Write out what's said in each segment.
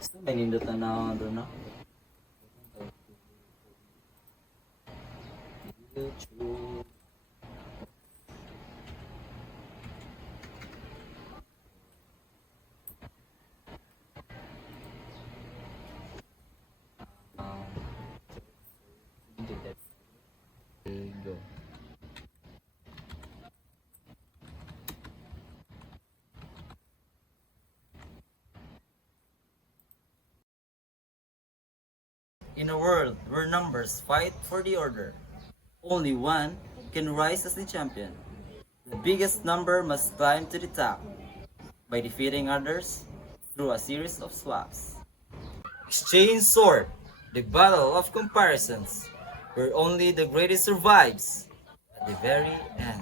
Gusto may nindutan na ako doon, no? YouTube. Um, go. In a world where numbers fight for the order, only one can rise as the champion. The biggest number must climb to the top by defeating others through a series of swaps. Exchange sword, the battle of comparisons, where only the greatest survives at the very end.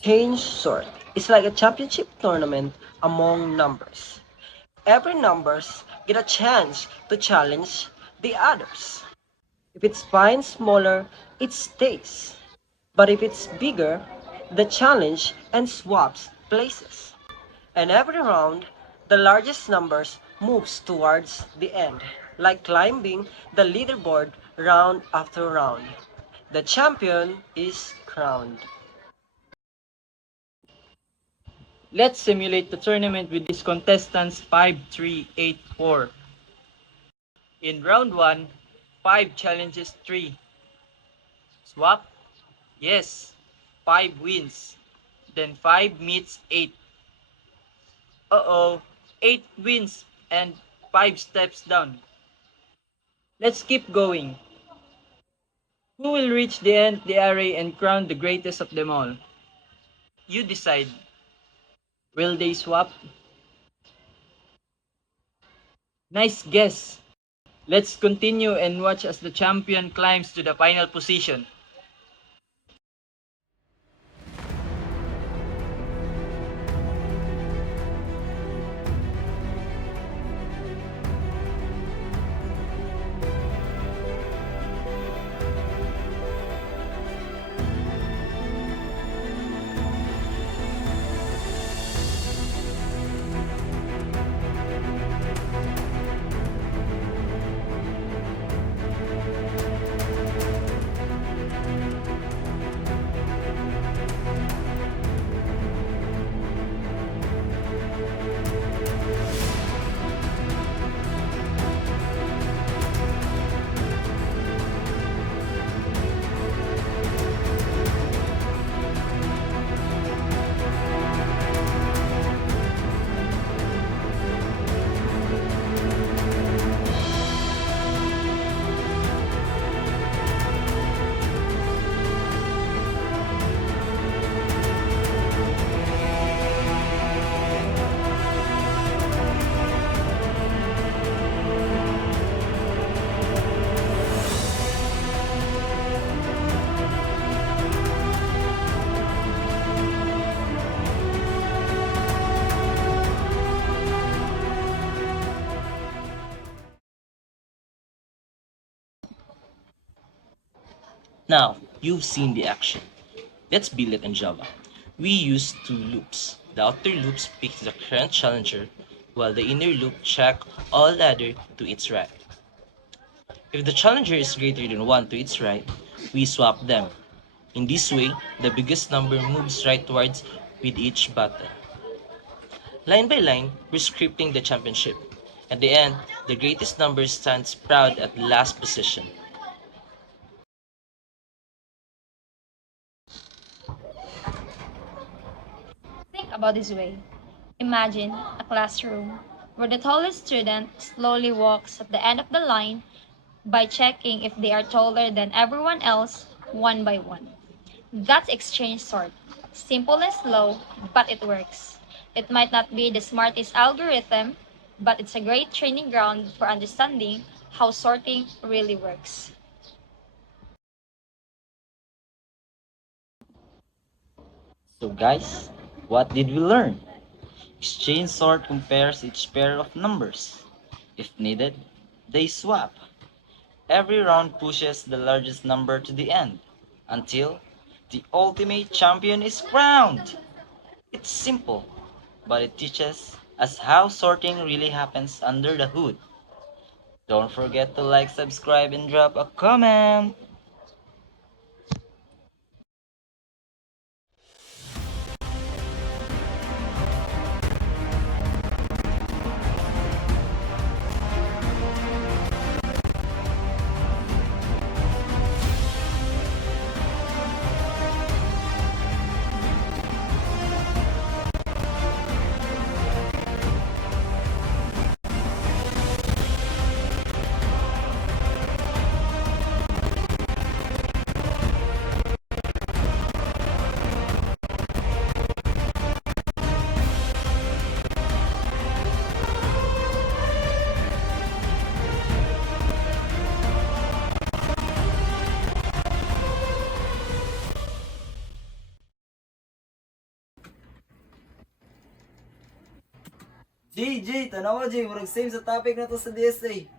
Change sort is like a championship tournament among numbers. Every numbers get a chance to challenge the others. If it's fine smaller, it stays. But if it's bigger, the challenge and swaps places. And every round, the largest numbers moves towards the end, like climbing the leaderboard round after round. The champion is crowned. Let's simulate the tournament with these contestants 5-3-8-4. In round 1, 5 challenges 3. Swap? Yes. 5 wins. Then 5 meets 8. Uh-oh. 8 wins and 5 steps down. Let's keep going. Who will reach the end of the array and crown the greatest of them all? You decide. Will they swap? Nice guess. Let's continue and watch as the champion climbs to the final position. Now, you've seen the action. Let's build it in Java. We use two loops. The outer loop picks the current challenger, while the inner loop checks all ladder to its right. If the challenger is greater than 1 to its right, we swap them. In this way, the biggest number moves rightwards with each button. Line by line, we're scripting the championship. At the end, the greatest number stands proud at the last position. Think about this way. Imagine a classroom where the tallest student slowly walks at the end of the line, by checking if they are taller than everyone else one by one. That's exchange sort. Simple and slow, but it works. It might not be the smartest algorithm, but it's a great training ground for understanding how sorting really works. So guys, what did we learn? Exchange sort compares each pair of numbers. If needed, they swap. Every round pushes the largest number to the end until the ultimate champion is crowned. It's simple, but it teaches us how sorting really happens under the hood. Don't forget to like, subscribe, and drop a comment. Jay, tanawa Jay, murag same sa topic na to sa DSA.